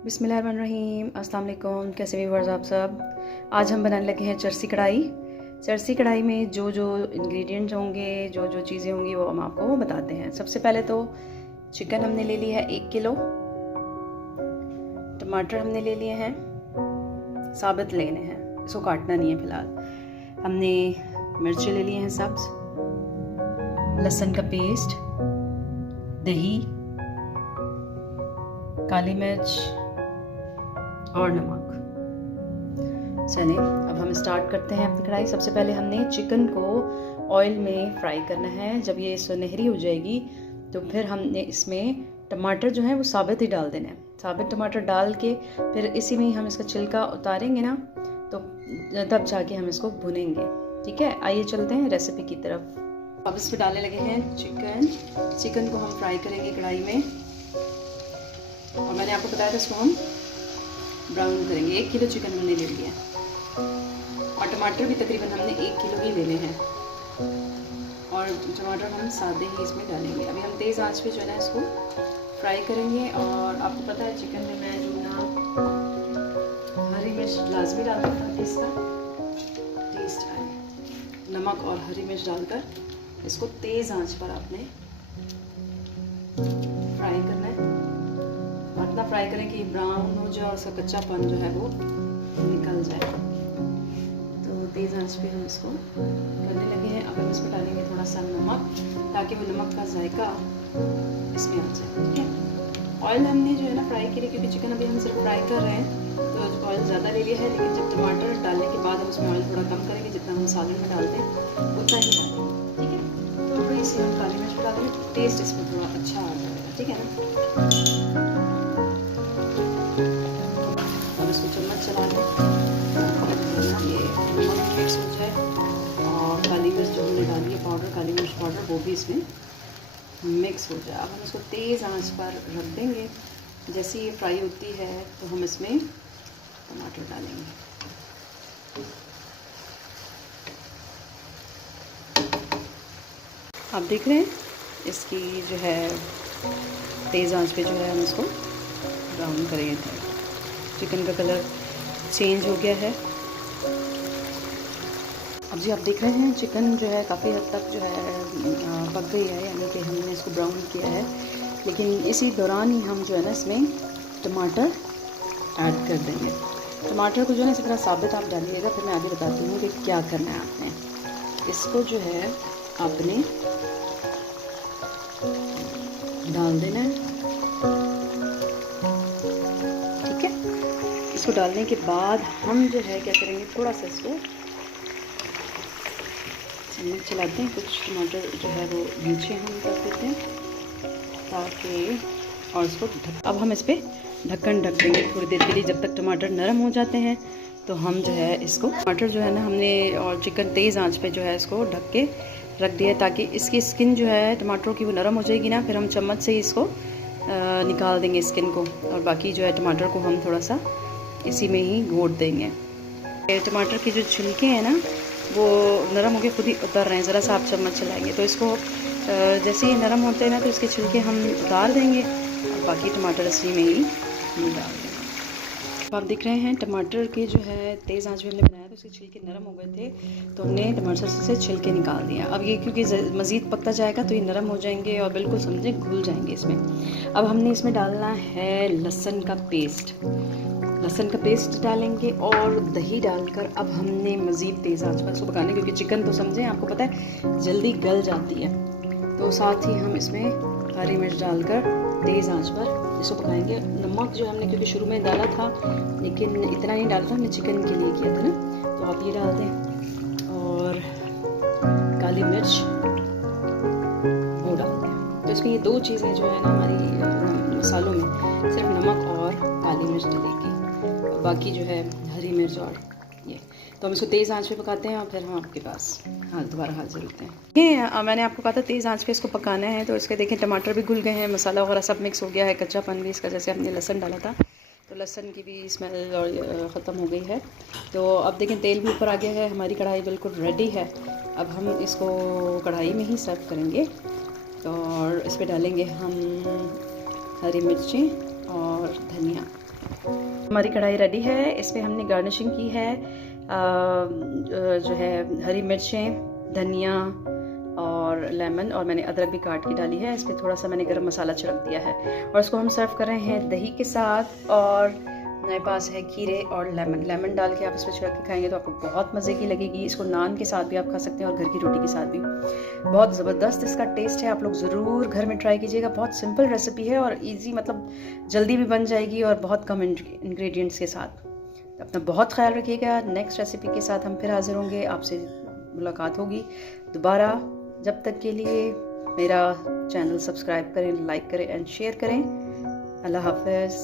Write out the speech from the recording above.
बिस्मिल्लाहिर्रहमानिर्रहीम, अस्सलाम वालेकुम। कैसे व्यूअर्स आप सब। आज हम बनाने लगे हैं चरसी कढ़ाई। चरसी कढ़ाई में जो जो इंग्रेडिएंट्स होंगे, जो जो चीज़ें होंगी वो हम आपको बताते हैं। सबसे पहले तो चिकन हमने ले लिया है 1 किलो। टमाटर हमने ले लिए हैं, साबित लेने हैं, इसको काटना नहीं है फ़िलहाल। हमने मिर्चें ले लिए हैं सब्ज़, लहसुन का पेस्ट, दही, काली मिर्च और नमक। चलिए अब हम स्टार्ट करते हैं अपनी कढ़ाई। सबसे पहले हमने चिकन को ऑयल में फ्राई करना है। जब ये सुनहरी हो जाएगी तो फिर हमने इसमें टमाटर जो है वो साबित ही डाल देना है। साबित टमाटर डाल के फिर इसी में ही हम इसका छिलका उतारेंगे ना, तो तब जाके हम इसको भुनेंगे। ठीक है, आइए चलते हैं रेसिपी की तरफ। अब इस पर डालने लगे हैं चिकन को हम फ्राई करेंगे कढ़ाई में। और मैंने आपको बताया था इसको हम ब्राउन करेंगे। 1 किलो चिकन हमने ले लिया और टमाटर भी तकरीबन हमने 1 किलो ही लेने हैं। और टमाटर हम सादे ही इसमें डालेंगे। अभी हम तेज़ आंच पे जो है ना इसको फ्राई करेंगे। और आपको पता है चिकन में मैं जो ना हरी मिर्च लाजमी डालता था ताकि इसका टेस्ट आए। नमक और हरी मिर्च डालकर इसको तेज़ आंच पर आपने फ्राई करना है। इतना फ्राई करें कि ब्राउन हो जाए और उसका कच्चापन जो है वो निकल जाए। तो तेज़ आंच पे हम इसको करने लगे हैं। अब हम इसमें डालेंगे थोड़ा सा नमक ताकि वो नमक का जायका इसमें आ जाए। ठीक है, ऑयल हमने जो है ना फ्राई के लिए, क्योंकि चिकन अभी हम सिर्फ फ्राई कर रहे हैं तो ऑयल ज़्यादा ले लिया है। लेकिन जब टमाटर डालने के बाद हम उसमें ऑयल थोड़ा कम करेंगे, जितना हम सालन में डालते हैं उतना ही डालेंगे। ठीक है, थोड़ी सी हम काली मिर्च डालेंगे, टेस्ट इसमें थोड़ा अच्छा आ जाएगा। ठीक है ना, इसको चम्मच चला लें, ये नमक मिक्स हो जाए। और काली मिर्च जो हमने डाली है पाउडर, काली मिर्च पाउडर, वो भी इसमें मिक्स हो जाए। अब हम इसको तेज़ आंच पर रख देंगे। जैसे ये फ्राई होती है तो हम इसमें टमाटर डालेंगे। आप देख रहे हैं इसकी जो है तेज़ आंच पे जो है हम इसको ब्राउन करेंगे। चिकन का कलर चेंज हो गया है। अब जी आप देख रहे हैं चिकन जो है काफ़ी हद तक जो है पक गई है, यानी कि हमने इसको ब्राउन किया है। लेकिन इसी दौरान ही हम जो है ना इसमें टमाटर ऐड कर देंगे। टमाटर को जो है इसी तरह साबित आप डालिएगा। फिर मैं आगे बताती हूँ कि क्या करना है आपने। इसको जो है आपने डाल देना है। इसको डालने के बाद हम जो है क्या करेंगे, थोड़ा सा इसको चम्मच चलाते हैं। कुछ टमाटर जो है वो नीचे हम कर देते हैं ताकि, और इसको अब हम इस पर ढक्कन ढक देंगे थोड़ी देर के लिए, जब तक टमाटर नरम हो जाते हैं। तो हम जो है इसको टमाटर जो है ना हमने और चिकन तेज़ आंच पे जो है इसको ढक के रख दिया ताकि इसकी स्किन जो है टमाटरों की वो नरम हो जाएगी ना। फिर हम चम्मच से ही इसको निकाल देंगे स्किन को, और बाकी जो है टमाटर को हम थोड़ा सा इसी में ही घोट देंगे। टमाटर के जो छिलके हैं ना वो नरम होकर खुद ही उतर रहे हैं। ज़रा सा आप चम्मच चलाएंगे तो इसको जैसे ही नरम होते हैं ना तो इसके छिलके हम उतार देंगे और बाकी टमाटर इसी में ही डाल देंगे। तो आप देख रहे हैं टमाटर के जो है तेज़ आंच में हमने बनाया तो उसके छिलके नरम हो गए थे, तो हमने टमाटर से छिलके निकाल दिया। अब ये क्योंकि मज़ीद पकता जाएगा तो ये नरम हो जाएंगे और बिल्कुल समझे घुल जाएंगे इसमें। अब हमने इसमें डालना है लहसुन का पेस्ट। लहसुन का पेस्ट डालेंगे और दही डालकर अब हमने मज़ीद तेज़ आंच पर इसको पकाने, क्योंकि चिकन तो समझें आपको पता है जल्दी गल जाती है। तो साथ ही हम इसमें हरी मिर्च डालकर तेज़ आंच पर इसको पकाएंगे। नमक जो हमने क्योंकि शुरू में डाला था लेकिन इतना नहीं डाला था, हमने चिकन के लिए किया था ना, तो आप ये डाल दें। और काली मिर्च वो डाल दें। तो इसमें ये 2 चीज़ें जो है ना हमारी मसालों में सिर्फ नमक और काली मिर्च डलेगी, बाकी जो है हरी मिर्च और ये। तो हम इसको तेज़ आंच पे पकाते हैं और फिर हम आपके पास दोबारा हाजिर होते हैं। ये मैंने आपको कहा था तेज़ आंच पे इसको पकाना है। तो इसके देखें टमाटर भी घुल गए हैं, मसाला वगैरह सब मिक्स हो गया है, कच्चापन भी इसका, जैसे हमने लहसुन डाला था तो लहसुन की भी स्मेल और ख़त्म हो गई है। तो अब देखें तेल भी ऊपर आ गया है, हमारी कढ़ाई बिल्कुल रेडी है। अब हम इसको कढ़ाई में ही सर्व करेंगे और इस पर डालेंगे हम हरी मिर्ची और धनिया। हमारी कढ़ाई रेडी है। इसमें हमने गार्निशिंग की है जो है हरी मिर्चें, धनिया और लेमन, और मैंने अदरक भी काट के डाली है। इस पर थोड़ा सा मैंने गरम मसाला छिड़क दिया है और इसको हम सर्व कर रहे हैं दही के साथ। और मेरे पास है खीरे और लेमन डाल के आप इस पर छिड़क के खाएंगे तो आपको बहुत मज़े की लगेगी। इसको नान के साथ भी आप खा सकते हैं और घर की रोटी के साथ भी। बहुत ज़बरदस्त इसका टेस्ट है, आप लोग ज़रूर घर में ट्राई कीजिएगा। बहुत सिंपल रेसिपी है और ईजी, मतलब जल्दी भी बन जाएगी और बहुत कम इंग्रेडिएंट्स के साथ। अपना बहुत ख्याल रखिएगा। नेक्स्ट रेसिपी के साथ हम फिर हाजिर होंगे, आपसे मुलाकात होगी दोबारा। जब तक के लिए मेरा चैनल सब्सक्राइब करें, लाइक करें एंड शेयर करें। अल्लाह हाफ़िज़।